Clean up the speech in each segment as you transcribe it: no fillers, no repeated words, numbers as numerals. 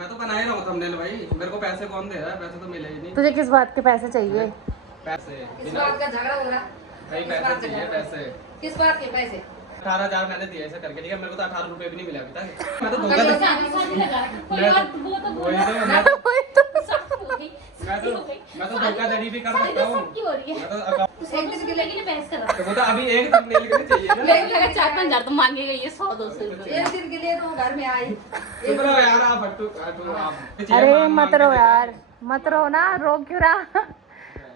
मैं तो बना ही रहा हूँ थंबनेल भाई, मेरे को पैसे कौन दे रहा है? पैसे तो मिले ही नहीं। तुझे किस बात के पैसे चाहिए? पैसे किस बात का झगड़ा हो रहा? भाई, पैसे चाहिए पैसे। किस बात के पैसे? 18,000 मैंने दिए ऐसे करके, ठीक है? मेरे को तो 18 रुपए भी नहीं मिले अभी तक। मैं तो धोखा दे मैं तो धोखाधड़ी भी कर सकता हूँ। वो तो अभी एक थंबनेल के लिए चाहिए। 4-5 हजार तो मांगे गई है, 100-200 एक दिन के लिए तो घर में आई। चुप रहो यार आप, हट्टू आप। अरे मत रो यार, मत रो ना, रो क्यों रहा?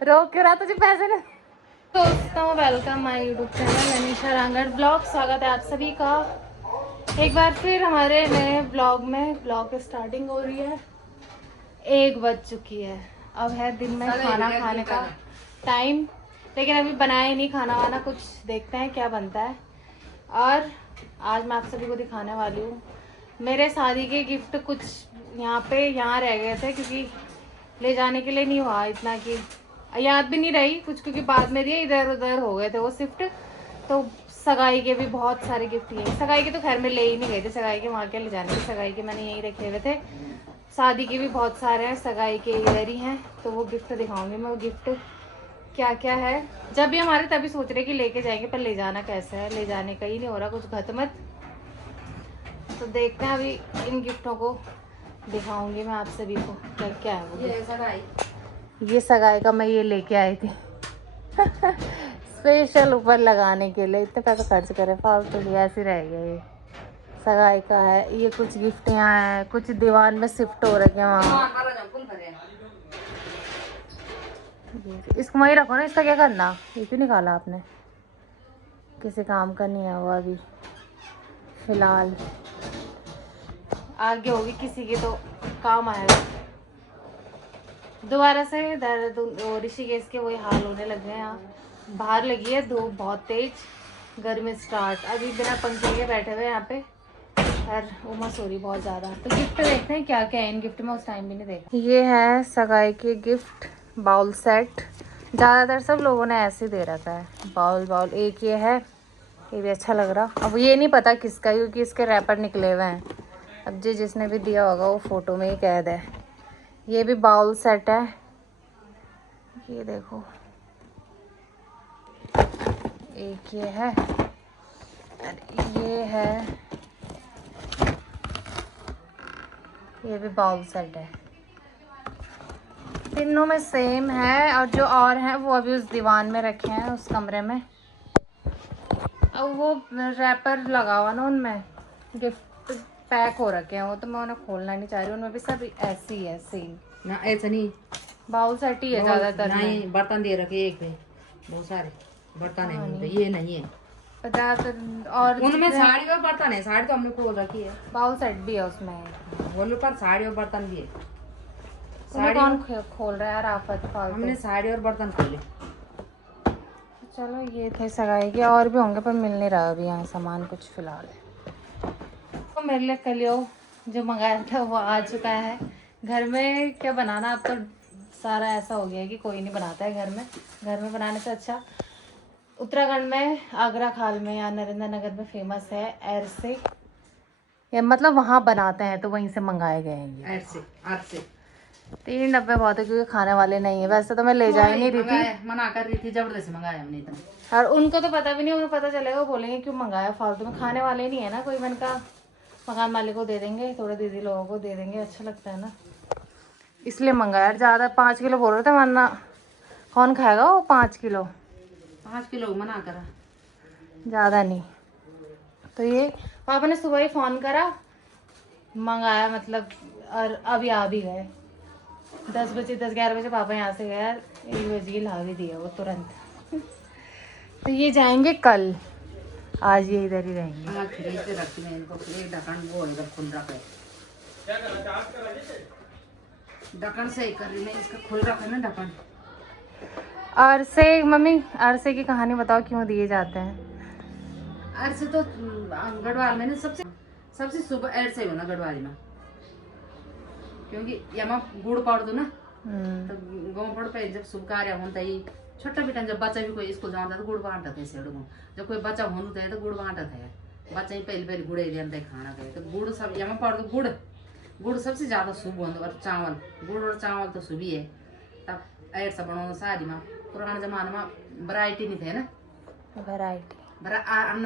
रो क्यों रहा? तुझे पैसे नहीं। दोस्तों welcome my YouTube channel Anisha Rangar blog. स्वागत है आप सभी का एक बार फिर हमारे नए ब्लॉग में। ब्लॉग की स्टार्टिंग हो रही है, 1 बज चुकी है। अब है दिन में खाना खाने का टाइम, लेकिन अभी बनाया नहीं खाना वाना कुछ। देखते हैं क्या बनता है। और आज मैं आप सभी को दिखाने वाली हूँ मेरे शादी के गिफ्ट। कुछ यहाँ रह गए थे क्योंकि ले जाने के लिए नहीं हुआ इतना, कि याद भी नहीं रही कुछ, क्योंकि बाद में दिए इधर उधर हो गए थे वो शिफ्ट। तो सगाई के भी बहुत सारे गिफ्ट ये, सगाई के तो घर में ले ही नहीं गए थे, सगाई के वहाँ के ले जाने के, सगाई के मैंने यहीं रखे हुए थे। शादी के भी बहुत सारे हैं, सगाई के इधर ही हैं। तो वो गिफ्ट दिखाऊंगी मैं, वो गिफ्ट क्या क्या है। जब भी हमारे तभी सोच रहे कि लेके जाएंगे, पर ले जाना कैसे है, ले जाने का ही नहीं हो रहा कुछ घटमत। तो देखते हैं, अभी इन गिफ्टों को दिखाऊंगी मैं आप सभी को क्या क्या है वो। ये सगाई का मैं ये लेके आई थी स्पेशल ऊपर लगाने के लिए। इतने पैसे खर्च करे फालतू, तो ऐसे रह गया। ये सगाई का है। ये कुछ गिफ्ट यहाँ है, कुछ दीवान में शिफ्ट हो रखे हैं वहाँ। इसको वहीं रखो ना, इसका क्या करना? ये क्यों निकाला आपने? किसी काम का नहीं है वो अभी फिलहाल, आगे होगी किसी के तो काम आएगा। दोबारा से देहरादून ऋषिकेश के वही हाल होने लगे हैं। यहाँ बाहर लगी है धूप बहुत तेज, गर्मी स्टार्ट। अभी बिना पंखे के बैठे हुए यहाँ पे, और उमस हो रही बहुत ज़्यादा। तो गिफ्ट देखते हैं क्या क्या है इन गिफ्ट में, उस टाइम भी नहीं देखा। ये है सगाई के गिफ्ट, बाउल सेट। ज़्यादातर सब लोगों ने ऐसे दे रखा है, बाउल। एक ये है, ये भी अच्छा लग रहा। अब ये नहीं पता किसका, क्योंकि इसके रैपर निकले हुए हैं। अब जिसने भी दिया होगा वो फ़ोटो में ही कैद है। ये भी बाउल सेट है, ये देखो। एक ये है, और ये है, ये भी बाउल सेट है। तीनों में सेम है, और जो और हैं वो अभी उस दीवान में रखे हैं उस कमरे में। अब वो रैपर लगा हुआ ना, उनमें गिफ्ट पैक हो रखे हैं वो, तो मैं उन्हें खोलना नहीं चाह रही। उनमें भी सब ऐसी है सेम ना, ऐसा नहीं, बाउल सेट ही है ज़्यादातर। नहीं, बर्तन दे रखे एक में, बहुत सारे बर्तन है उनपे, ये नहीं है 50। और उनमें साड़ी और बर्तन है। साड़ी तो हमने खोल रखी है, बाउल सेट भी है उसमें। बोलो पर साड़ी और बर्तन भी है। साड़ी कौन खोल रहा है यार, आफत फालतू। हमने साड़ी और बर्तन खोले। चलो ये थे सगाई के, और भी होंगे पर मिल नहीं रहा अभी यहाँ सामान कुछ फिलहाल। तो मेरे लिए कलियो जो मंगाया था वो आ चुका है। घर में क्या बनाना, अब तो सारा ऐसा हो गया है कि कोई नहीं बनाता है घर में। घर में बनाने से अच्छा उत्तराखंड में आगरा खाल में या नरेंद्र नगर में फेमस है एरसे, या मतलब वहाँ बनाते हैं, तो वहीं से मंगाए गए हैं ये। ऐसे 3 डब्बे बहुत है, क्योंकि खाने वाले नहीं है। वैसे तो मैं ले जा ही नहीं रही थी, मना कर रही थी, जबरदस्ती मंगाया हमने तो। और उनको तो पता भी नहीं, उन्हें पता चलेगा वो बोलेंगे क्यों मंगाया फालतू में। खाने वाले नहीं है ना कोई। मैंने कहा मकान मालिक को दे देंगे, थोड़े दीदी लोगों को दे देंगे, अच्छा लगता है ना, इसलिए मंगाया। ज़्यादा 5 किलो बोल रहे थे, वरना कौन खाएगा वो 5 किलो। 5 किलो मना करा, ज़्यादा नहीं। तो ये पापा ने सुबह ही फ़ोन करा, मंगाया मतलब, और अभी आ भी गए 10 बजे, 10-11 बजे पापा यहाँ से गया, 1 बजे ला भी दिया वो तुरंत। तो ये जाएंगे कल, आज ये इधर ही रहेंगे। आज फ्रिज पे रखती मैं इनको। एक ढक्कन वो इधर खुल रखा है, ढक्कन से कर रही मैं, इसका खुल रखा है ना ढक्कन। अरसे, मम्मी अरसे की कहानी बताओ, क्यों दिए जाते हैं? अरसे तो गढ़वाल में ना सबसे सुबह अरसे हो ना गढ़वाली में, क्योंकि यहाँ गुड़ पाड़ दो ना, तो गाँव पड़ पे जब शुभ कार्य होता ही छोटा बेटा, जब बच्चा भी कोई स्कूल जाता तो गुड़ बांटता थे सेड़ को। जब कोई बच्चा होता है तो गुड़ बांटता है, बच्चा ही पहले गुड़ ले खाना गए, तो गुड़ सब यहाँ पड़ दो गुड़ गुड़ सबसे ज्यादा शुभ होंगे और चावल गुड़ और चावल तो शुभ ही है। तब ऐड सब बनाओ शादी में पुराने जमाने में वैरायटी नहीं थे ना वैरायटी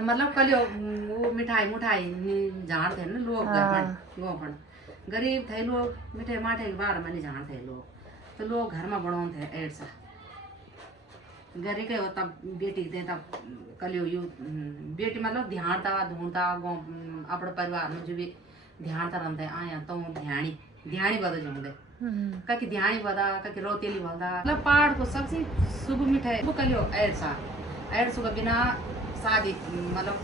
मतलब कल वो मिठाई झाड़ थे ना लोग गाँव पर गरीब थे लोग मिठाई माठे के बारे में नहीं झाड़ थे लोग तो लोग घर में बनाओ थे ऐड सा घरे के हो तब बेटी थे तब कलियो यू बेटी मतलब ध्यान था ढूंढता अपने परिवार में जो भी ध्यान था रंधे आया तो ध्यानी बदा जाऊंगे कहीं ध्यानी बदा कहीं रोतेली बदा मतलब पहाड़ को सबसे शुभ मिठाई वो कलियो ऐड सु का बिना शादी मतलब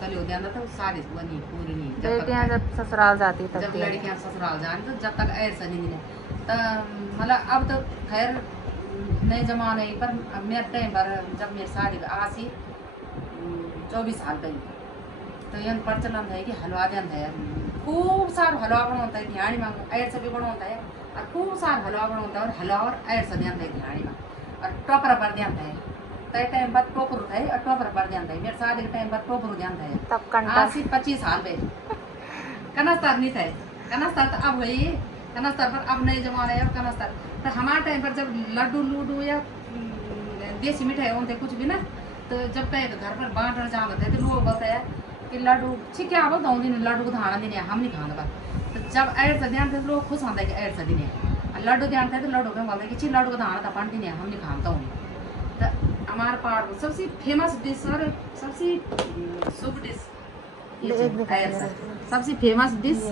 कलियो ध्यान था शादी बनी पूरी नहीं बेटियां जब ससुराल जाती तब जब लड़कियां ससुराल जाने तो जब तक ऐड सा नहीं मिले तो मतलब अब तो खैर नए जमाने पर मेरे टाइम पर जब मेरी शादी आसी 24 साल पहले तो यह प्रचलन है कि हलवा देन है खूब सारा हलवा बनाता है ध्यान में ऐड से भी बनाता है और खूब सारा हलवा बनाता है और हलवा और ऐड से देता है ध्यान में और टोपरा पर देता है तय टाइम पर टोपरू है और टोपरा पर देता है मेरे शादी के टाइम पर टोपरू देता है तब कंटा 25 साल पहले कनस्तर नहीं थे कनस्तर तो अब वही कनस्तर पर अब नए जमाने और कनस्तर तो हमारे टाइम पर जब लड्डू या देसी मिठाई होते कुछ भी ना तो जब कहीं घर पर बांटने जाते थे तो लोग बोलते हैं कि लड्डू ठीक है बोलता हूँ लड्डू को खाना देने हम नहीं खाने का तो जब ऐड से ध्यान थे तो लोग खुश होते हैं कि ऐड से देने लड्डू ध्यान थे तो लड्डू में बोलते कि लड्डू को खाना था पान देने हम नहीं खाता हूँ तो हमारे पहाड़ को सबसे फेमस डिश और सबसे शुभ डिश सबसे फेमस डिश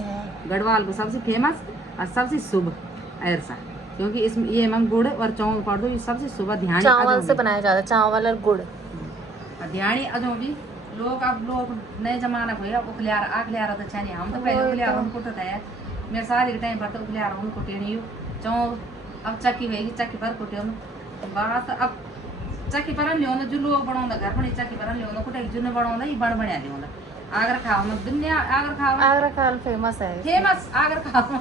गढ़वाल को सबसे फेमस और सबसे शुभ ऐरसा क्योंकि इसमें ये मंग गुड़ और चावल पड़ दो ये सबसे सुबह ध्यान चावल से बनाया जाता है चावल और गुड़ ध्यानी अजो भी लोग अब लोग नए जमाना भैया उखलियार तो चाहिए हम तो पहले उखलियार कुटते थे मेरे शादी के टाइम पर तो उखलियार कुटे नहीं चावल अब चक्की होगी चक्की पर कुटे बात अब चक्की पर लियो जो लोग बनाओ घर पर चक्की पर लियो कुटे जो बनाओ ये बड़ बढ़िया लियो आगरा खाओ दुनिया आगरा खाओ फेमस है फेमस आगरा खाओ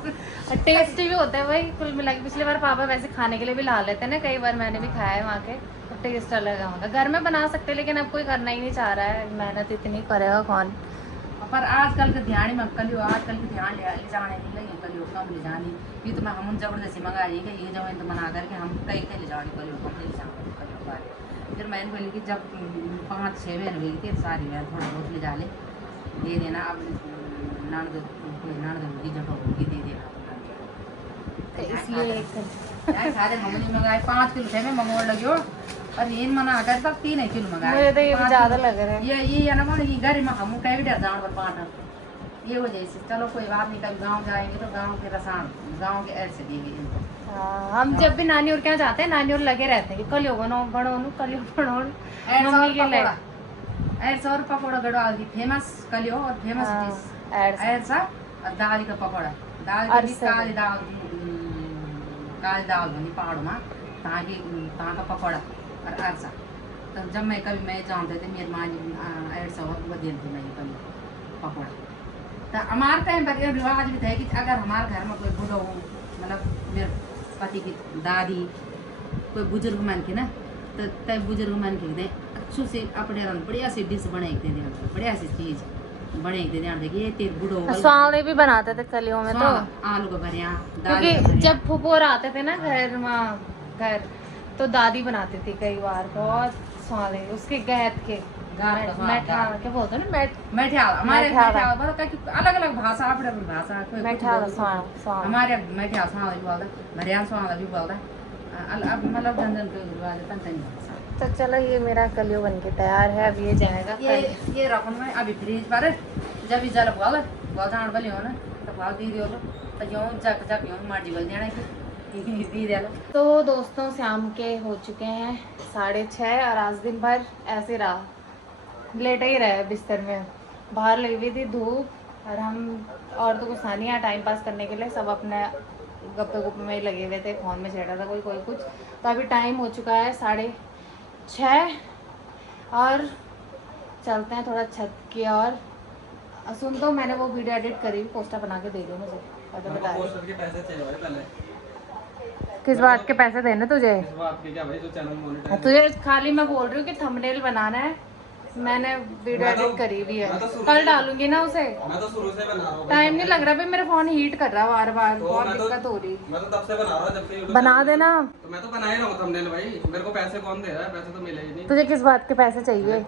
टेस्टी भी होता है वही कुल मिला के पिछली बार पापा वैसे खाने के लिए भी ला लेते हैं ना कई बार मैंने भी खाया है वहाँ के टेस्ट अलग होगा घर में बना सकते लेकिन अब कोई करना ही नहीं चाह रहा है मेहनत इतनी करेगा कौन पर आजकल के ध्यान में कलियो आजकल के ध्यान ले जाने नहीं लगे कलियो कम ले जानी ये तो मैं हम जबरदस्ती मंगाई कि ये जब तो मना करके हम कई ले जाने कलियो कम ले जाने कलियो फिर मैंने बोली कि जब 5-6 बहन हुई थी सारी बहन थोड़ा बहुत ले जा ले दे देना अब ननद की जगह होगी दे देना इसलिए सारे हमने मंगाए 5 किलो थे मैं मंगोड़ लगियो और ये मना कर तक 3 किलो मंगाए मुझे तो ये ज्यादा लग रहा है ये ना ये घर में हम कई भी जान पर पाटा ये वजह से चलो कोई बात नहीं कभी गांव जाएंगे तो गांव के रसान गांव के ऐसे देंगे इनको हम जब भी नानी और क्या जाते हैं नानी और लगे रहते हैं कल बनो कलियो बनो मम्मी के लिए ऐसा और पकौड़ा गढ़वाल की फेमस कलियो और फेमस डिश ऐसा और दाल का पकौड़ा दाल की काली दाल बनी पहाड़ों में ताकि का पकौड़ा और ऐसा तो जब मैं कभी मैं जानते थे मेरी माँ ऐसा और बदल थी मैं कभी पकौड़ा तो हमारे टाइम पर यह रिवाज भी था कि अगर हमारे घर में कोई बूढ़ा हो मतलब मेरे पति की दादी कोई बुजुर्ग मन की ना तो तब बुजुर्ग मन के दे अच्छू से अपने रंग बढ़िया सी डिश बना के दे बढ़िया सी चीज बने के दे ये तेरे बूढ़ो स्वाले भी बनाते थे कलियों में तो आलू का भरिया क्योंकि जब फुफोर आते थे ना घर तो दादी बनाती थी कई बार बहुत स्वाले उसके गहत के मैठा क्या बोलते हैं ना मैठाल हमारे अलग अलग भाषा अपने भाषा हमारे मैठाल स्वाल भी बोलता भरिया स्वाल भी बोलता अब मतलब जन के रिवाज भाषा तो चलो ये मेरा कलियो बन के तैयार है अब ये जाएगा ये रखूँ मैं अभी फ्रिज पर जब भी जल बोल जान वाली हो ना तो बोल दी दियो तो यूँ जब यूँ मर्जी बोल देना कि दी दे तो दोस्तों शाम के हो चुके हैं 6:30 और आज दिन भर ऐसे रहा लेटे ही रहे बिस्तर में बाहर लगी हुई थी धूप और हम और तो कुछ था नहीं है टाइम पास करने के लिए सब अपने गप्पे गुप्पे में ही लगे हुए थे फ़ोन में छेड़ा था कोई कुछ तो अभी टाइम हो चुका है 6:30 और चलते हैं थोड़ा छत की और सुन तो मैंने वो वीडियो एडिट करी पोस्टर बना के दे दो मुझे तो बता पोस्टर के पैसे चाहिए भाई पहले किस बात के पैसे देने तुझे इस बात के क्या भाई जो चैनल मोनेटाइज तुझे खाली मैं बोल रही हूँ कि थंबनेल बनाना है मैंने वीडियो मैं तो- एडिट करी भी है, मैं तो शुरू कल से- डालूंगी ना उसे। मैं तो शुरू से बना रहा हूँ। टाइम नहीं लग रहा भाई, मेरा फोन हीट कर रहा है बार बार, तो बहुत मैं तो- दिक्कत हो रही। मैं तो तब से बना रहा हूँ जब से YouTube बना चैनल- देना। तो मैं तो बना ही रहा हूँ थंबनेल भाई। मेरे को पैसे कौन दे रहा है? पैसे तो मिले ही नहीं। तुझे किस बात के पैसे चाहिए?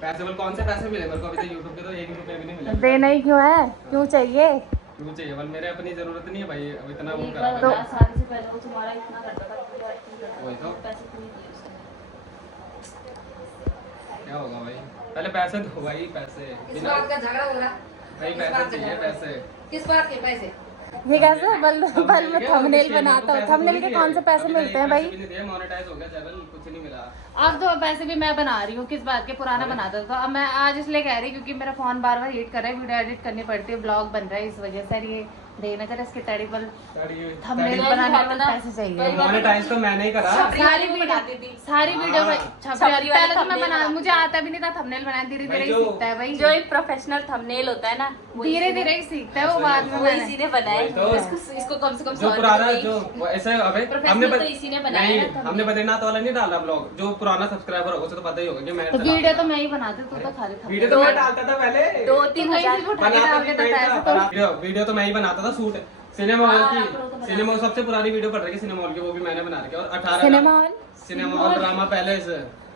पैसे बोल कौन से पैसे मिले मेरे को? अभी तक YouTube के तो 1 रुपए भी नहीं मिले। देना ही क्यों है, क्यों चाहिए? क्यों चाहिए? बल मेरे अपनी जरूरत नहीं है भाई, अब इतना वो एक कर बार रहा बता, शादी से पहले वो तुम्हारा इतना करता था, पूरा एक्टिंग करता था, वही तो। पैसे क्यों नहीं दिए उसने? क्या होगा भाई? पहले पैसे दो भाई, पैसे किस बिना बात का झगड़ा हो रहा? भाई किस पैसे बात का चाहिए, झगड़ा? पैसे। किस बात के पैसे? ये कैसे बल में क्या? थंबनेल मेरे को बनाता हूँ, पैसे थंबनेल थोड़ी के दिए। कौन से पैसे अभी तक मिलते हैं एक भाई? पैसे भी नहीं दिए, मोनेटाइज हो गया चैनल, कुछ नहीं मिला। अब तो पैसे भी मैं बना रही हूँ, किस बात के? पुराना बनाता था, अब मैं आज इसलिए कह रही हूँ क्योंकि मेरा फोन बार बार हीट कर रहा है, वीडियो एडिट करनी पड़ती है, ब्लॉग बन रहा है, इस वजह से ये देना कर इसके तड़ीबल थंबनेल Daddy- बनाने के लिए पैसे चाहिए। मोनेटाइज तो मैंने ही करा। सारी वीडियो बनाती थी। सारी वीडियो में हाँ। छपरी पहले तो मैं बना, मुझे आता भी नहीं था थंबनेल बनाना, धीरे धीरे ही भाई जो- सीखता है भाई, जो एक प्रोफेशनल थंबनेल होता है ना, वही धीरे धीरे ही सीखता है वो, बाद में वो मैंने इसी ने बनाया वही तो। इसको कम से कम जो 100 पुराना रुपए जो वो ऐसे अबे प्रोफेशनल तो इसी ने बनाया नहीं, है thumbnail। हमने बद्रीनाथ वाला नहीं डाला ब्लॉग। जो पुराना सब्सक्राइबर होगा उसे तो पता ही होगा कि मैं तो वीडियो तो मैं ही बनाती हूँ, तू तो खाली वीडियो तो मैं डालता था पहले। 2-3 हजार वीडियो तो मैं ही बनाता था। शूट सिनेमा हॉल हाँ, आपको तो की, बना सिनेमा सबसे पुरानी वीडियो पड़ रही है सिनेमा हॉल की, वो भी मैंने बना रखी है। और 18 cinema hall, cinema hall drama palace.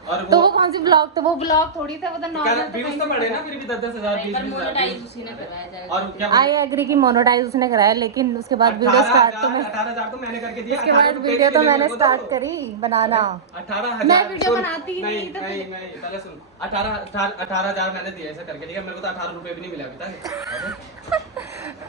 और तो वो कौन सी ब्लॉग? तो वो ब्लॉग थोड़ी था, वो तो नॉर्मल व्यूज तो बढ़े ना फिर भी 10-10 हजार, 20-20 हजार। मोनेटाइज उसी ने कराया जाएगा। और क्या आई एग्री की मोनेटाइज उसने कराया, लेकिन उसके बाद वीडियो स्टार्ट तो मैं 18,000 तो मैंने करके दिया। उसके बाद वीडियो तो मैंने स्टार्ट करी बनाना। 18,000 मैं वीडियो बनाती ही नहीं, तो नहीं पहले सुन। 18,000 मैंने दिया ऐसा करके, ठीक है? मेरे को तो 18 रुपए भी नहीं मिला अभी तक।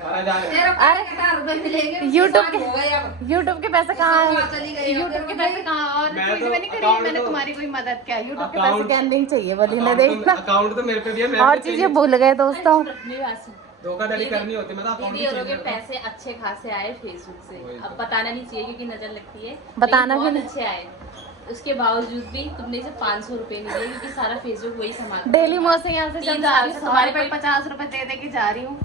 18,000 तेरे को अरे 18 रुपए मिलेंगे, YouTube उसके साथ हो गए अब। यूट्यूब के पैसे कहाँ इसको हैं? चली गई हो, यूट्यूब के पैसे कहाँ? और मैं चीज तो में नहीं करी account मैंने, तो- तुम्हारी कोई मदद क्या? यूट्यूब के account- पैसे कैंडिंग चाहिए बोली ने, देखना। अकाउंट तो मेरे पे भी है। मैं और भी चीजें चाहिए। भूल गए दोस्तों। अपनी बात सुन। धोखाधड़ी करनी होती है, मतलब दीदी और के पैसे अच्छे खासे आए फेसबुक से, वही तो। अब बताना नहीं चाहिए क्योंकि नजर लगती है, बताना लेकिन भी बहुत अच्छे आए। उसके बावजूद भी तुमने इसे 500 रुपए नहीं दिए क्योंकि सारा फेसबुक वही संभाल। डेली मोसे यहाँ से जब 3 जा साल रही से हूँ, तुम्हारे 100 रुपए कोई- 50 रुपए दे के जा रही हूँ।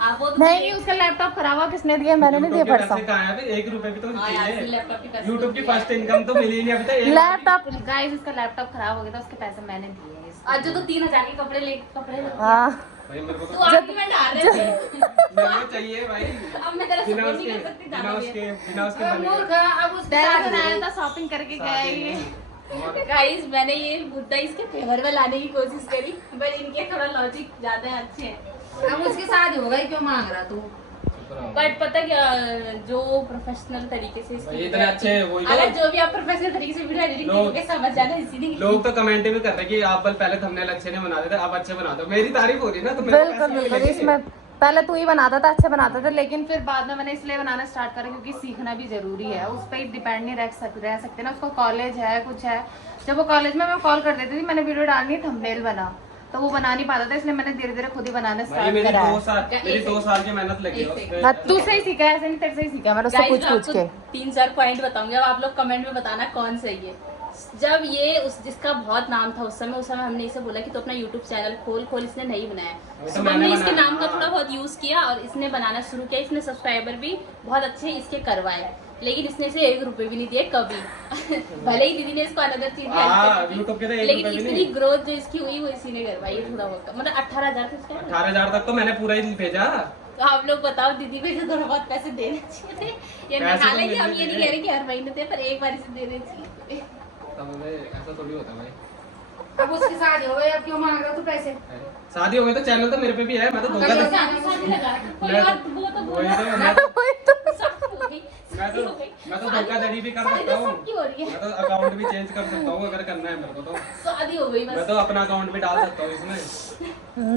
आप वो नहीं नहीं, उसका लैपटॉप खराब हुआ, किसने दिया? मैंने नहीं दिया परसों। 1 रुपए भी तो हाँ यार, चाहिए। लैपटॉप के पैसे यूट्यूब की फर्स्ट इनकम तो मिली नहीं अभी तक। लैपटॉप गाइस, उसका लैपटॉप खराब हो गया था, उसके पैसे मैंने दिए हैं इसको। आज जो तो 3,000 के कपड़े लेते हाँ, भाई मेरे को तू तो आर्गुमेंट हार रहे थे। मेरे को चाहिए भाई। अब मैं तेरा बिना सपोर्ट उसके नहीं कर सकती बिना ज्यादा उसके बिना उसके अब बने। मूर्ख, अब उसके डैड साथ को हो आया गई। था, शॉपिंग करके गया ये। गाइस, मैंने ये मुद्दा इसके फेवर में लाने की कोशिश करी, बट इनके थोड़ा लॉजिक ज्यादा अच्छे हैं। अब उसके साथ हो गई, क्यों मांग रहा तू? बट पता क्या, जो प्रोफेशनल तरीके से इसकी भाई इतने अच्छे वही तो। अगर जो भी आप प्रोफेशनल तरीके से वीडियो एडिटिंग लोग- करोगे समझ जाना, इसीलिए लोग तो कमेंट भी कर रहे हैं कि आप बल पहले थंबनेल अच्छे नहीं बनाते थे, अब अच्छे बनाते हो। मेरी तारीफ हो रही है ना, तो मेरे को बिल्कुल पैसे बिल्कुल, मिलेंगे। इसमें पहले तू ही बनाता था, अच्छे बनाता था, लेकिन फिर बाद में मैंने इसलिए बनाना स्टार्ट करा क्योंकि सीखना भी जरूरी है, उस पर डिपेंड नहीं रह सकते ना। उसको कॉलेज है, कुछ है, जब वो कॉलेज में मैं कॉल कर देती थी, मैंने वीडियो डालनी, थंबनेल बना, तो वो बना नहीं पाता था, इसलिए मैंने धीरे धीरे खुद ही बनाना भाई स्टार्ट मेरी करा 2 साल की मेहनत लगी है उस पे। है। तू से ही सीखा है, ऐसे नहीं तेरे से ही सीखा है, मैंने उससे पूछ पूछ के। 3-4 पॉइंट बताऊंगे, अब आप लोग कमेंट में बताना कौन सही है। जब ये उस जिसका बहुत नाम था उस समय हमने इसे बोला कि तो अपना यूट्यूब चैनल खोल, इसने नहीं बनाया। वो तो सुबह मैंने में इसके बनाया। नाम का थोड़ा बहुत यूज किया और इसने बनाना शुरू किया, इसने सब्सक्राइबर भी बहुत अच्छे इसके करवाए, लेकिन इसने इसे 1 रुपए भी नहीं दिए कभी। भले ही दीदी ने इसको अनदर चीज में हाँ, help करी थी, YouTube के तो 1 लेकिन रुपए भी इतनी नहीं। ग्रोथ जो इसकी हुई वो इसी ने करवाई है थोड़ा बहुत, मतलब 18,000 से उसका 18,000 तक तो मैंने पूरा ही भेजा। तो आप लोग बताओ, दीदी को जो थोड़ा बहुत पैसे देने चाहिए थे, ये पैसे तो हालांकि हम मिलने ये नहीं चाहिए। कह रहे कि हर महीने थे, पर एक बार इसे देने चाहिए। तब ऐसा थोड़ी होता भाई। अब उसके साथ हो गई, अब क्यों मांग रहा तू पैसे? शादी हो गई तो चैनल तो मेरे पे भी है। मैं तो धोखा कल दे- शादी लगा रखा, कोई और वो तो बोल वही रहा तो है। मैं तो सब हो गई, मैं शादी तो हो गई। मैं तो शादी धोखाधड़ी भी कर शादी सकता तो हूँ। सबकी हो रही है, मैं तो अकाउंट भी चेंज कर सकता हूँ अगर करना है मेरे को तो। शादी हो गई मैं बस। तो अपना अकाउंट भी डाल सकता हूँ इसमें।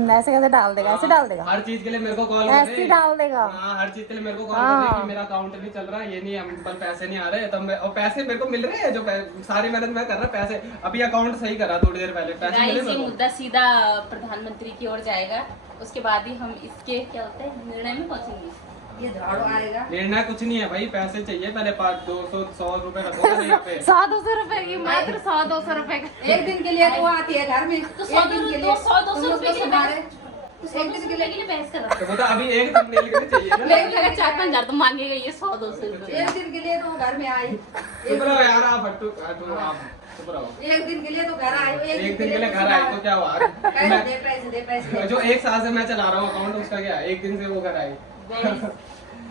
ऐसे कैसे डाल देगा? ऐसे डाल देगा, हर चीज के लिए मेरे को कॉल ऐसे ही डाल देगा। हाँ, हर चीज के लिए मेरे को कॉल हाँ। करे कि मेरा अकाउंट नहीं चल रहा, ये नहीं, हम पर पैसे नहीं आ रहे। तब मैं, और पैसे मेरे को मिल रहे हैं, जो सारी मेहनत मैं कर रहा, पैसे अभी अकाउंट सही करा थोड़ी देर पहले, पैसे मिले गाइस, ये मेरे को। मुद्दा सीधा प्रधानमंत्री की ओर जाएगा, उसके बाद ही हम इसके क्या होता है निर्णय में पहुंचेंगे। ये झाड़ू आएगा। निर्णय कुछ नहीं है भाई, पैसे चाहिए पहले 500, 100 रुपए रखो ना यहाँ पे। 100-200 रुपए की, मात्र 100-200 रुपए का। एक दिन के लिए तो वो आती है घर में, तो एक दिन के लिए 100-200 तुम लोग रुपए तो के तुम्हारे तो 100-200 रुपए के लिए बहस कर रहा तो वो तो अभी एक थंबनेल के लिए चाहिए ना। मेरे को लगा 4-5 हजार तो मांगेगा ये 100-200 रुपए। एक दिन के लिए तो वो घर में आई, चुप रहो यार आप हट्टू आप चुप रहो। एक दिन के लिए तो घर आई, एक दिन के लिए घर आए तो क्या हुआ? पैसे दे, पैसे दे, पैसे दे। जो एक साल से मैं चला रहा हूँ अकाउंट उसका क्या? एक दिन से वो घर आई। Guys,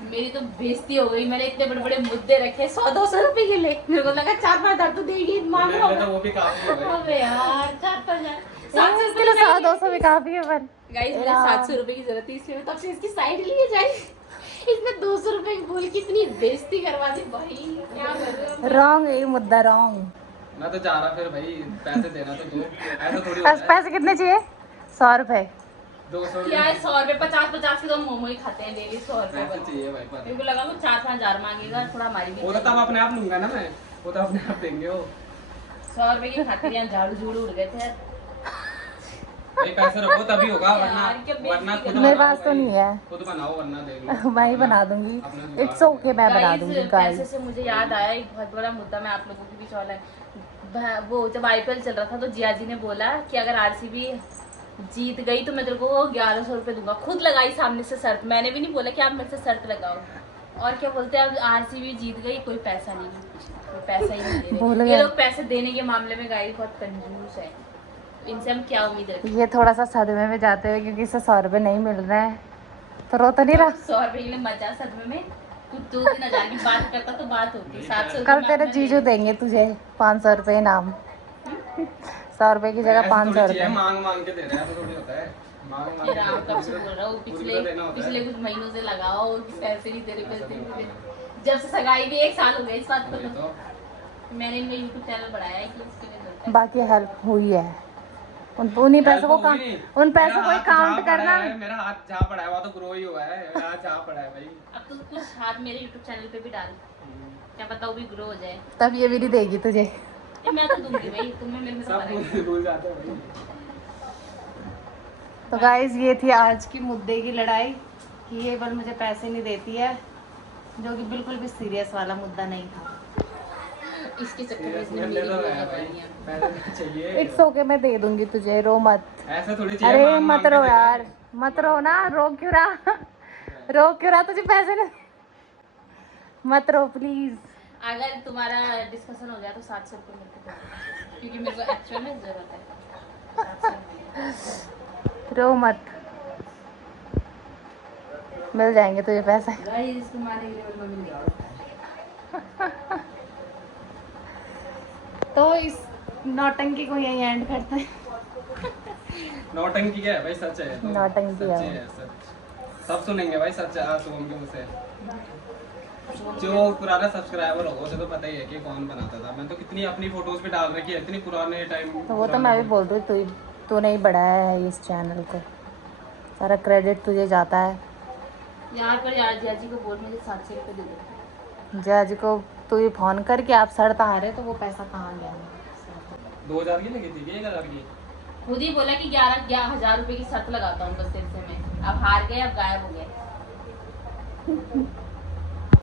मेरी तो बेइज्जती हो गई। मैंने इतने बड़े बड़े मुद्दे रखे 100-200 रुपए के लिए, मेरे को लगा 4-5 हजार तो देगी मांग मेरे लो। लिए तो वो भी काफी हो गई। अबे यार 4-5 हजार, 700 इसके लिए 100-200 भी काफी है पर गाइस मुझे 700 रुपए की जरूरत थी, इसलिए तब से इसकी साइड लिए जाए। इसने 200 रुपए की बोल के इतनी बेइज्जती करवा दी भाई, क्या करूं। रॉन्ग है ये मुद्दा, रॉन्ग। मैं तो जा रहा फिर भाई, पैसे देना तो दो, ऐसा थोड़ी होता बस है। पैसे कितने चाहिए? 100 रुपए। 200 क्या है 100 रुपए, 50-50 के तो मोमो ही खाते हैं डेली 100 रुपए पैसे पर। चाहिए भाई पर। मेरे को लगा वो 4-5 हजार मांगेगा, थोड़ा हमारी भी वो तो तब अपने आप लूंगा ना मैं, वो तो अपने आप देंगे वो। 100 रुपए की खातिर यहाँ झाड़ू झूड़ू उड़ गए थे। भाई पैसे रखो तभी होगा, वरना यार, क्या बेइज्जती वरना खुद मेरे बनाओ पास तो भाई। नहीं है। खुद बनाओ वरना देख लो। मैं ही बना दूंगी। अपना जुगाड़ इट्स ओके, मैं बना Guys, दूंगी पैसे गाइस। से मुझे याद आया एक बहुत बड़ा मुद्दा, मैं आप लोगों के बीच वाला है। वो जब आईपीएल चल रहा था तो जिया जी ने बोला कि अगर आरसीबी जीत गई तो मैं तेरे को 1100 रुपए दूंगा। खुद लगाई सामने से शर्त, मैंने भी नहीं बोला कि आप मेरे से शर्त लगाओ। और क्या बोलते हैं, अब आरसीबी जीत गई, कोई पैसा नहीं, कोई पैसा ही नहीं दे भूल रहे। गए। ये लोग पैसे देने के मामले में गाइस बहुत कंजूस है, इनसे हम क्या उम्मीद रखें। ये थोड़ा सा सदमे में जाते हुए क्योंकि इसे 100 रुपए नहीं मिल रहे हैं तो रो तो नहीं रहा। 100 रुपए के लिए मजा सदमे में, तू 2-3 हजार की बात करता तो बात होती। 700 कल तेरे जीजू देंगे तुझे 500 रुपए इनाम। 100 रुपए की जगह ऐसे 500 थोड़ी चाहिए, रुपए। मांग मांग के दे रहे हैं, ऐसा थोड़ी होता है। मांग मांग यार आप के कब से दे बोल रहा हूँ, पूरी तो देना होता पिछले है। कुछ महीनों से लगाओ कि पैसे नहीं दे रहे, पैसे नहीं दे रहे। जब से सगाई भी 1 साल हो गया इस बात वही को, तो। मैंने इनका यूट्यूब चैनल बढ़ाया है कि इसके लिए जरूरत है। बाकी हेल्प हुई है उन्हीं पैसों को हेल्प होगी। उन पैसों मेरा को हाथ काउंट जहाँ पड़ा करना। है, मेरा हाथ जहाँ पड़ा है वहाँ तो ग्रो ही हुआ है, मेरा हाथ जहाँ पड़ा है भाई। अब तो कुछ हाथ मेरे यूट्यूब चैनल पे भी डाल, क्या पता वो भी ग्रो हो जाए। तब ये भी नहीं देगी तुझे। ये मैं तो दूंगी भाई, तुम्हें मेरे में तो सब फर्क है। भूल जाते हैं भाई। तो गाइज ये थी आज की मुद्दे की लड़ाई कि ये बल मुझे पैसे नहीं देती है, जो कि बिल्कुल भी सीरियस वाला मुद्दा नहीं था। इसके चक्कर में Serious इसने में मेरी ले लो वीडियो यार लगा भाई, दी है। पैसे नहीं चाहिए। इट्स ओके, मैं दे दूंगी तुझे, रो मत। ऐसे थोड़ी चाहिए, अरे मांग मांग मत के रो दे यार, रहे मत रो ना, रो क्यों रहा? रो क्यों रहा? तुझे पैसे नहीं, मत रो प्लीज। अगर तुम्हारा डिस्कशन हो गया तो 700 रुपये मेरे को दो, क्योंकि मेरे को एक्चुअल में जरूरत है 700 रुपये। रो मत, मिल जाएंगे तुझे पैसे। गाइस तुम्हारे लेवल में मिल गया। तो इस नौटंकी को यही एंड करते हैं। नौटंकी क्या है भाई, सच है तो। नौटंकी है। सच्ची है, सच। सब सुनेंगे भाई सच आज शुभम के मुँह से। जो पुराना सब्सक्राइबर होगा उसे तो पता ही है कि कौन बनाता था। मैं तो कितनी अपनी फोटोज पे डाल रखी है, इतनी पुराने टाइम। तो वो तो मैं भी बोल रही हूँ, तूने ही बढ़ाया है इस चैनल को, सारा क्रेडिट तुझे जाता है। यहाँ पर यार जिया जी को बोल, मुझे 700 रुपये दे दो। जया जी को तू ही फोन करके आप शर्त हारे तो वो पैसा कहाँ गया? 2000 की लगी थी, 1000 की। खुद ही बोला कि 11,000 रुपए की शर्त लगाता हूँ बस तेरे से मैं। अब हार गए, अब गायब हो गए।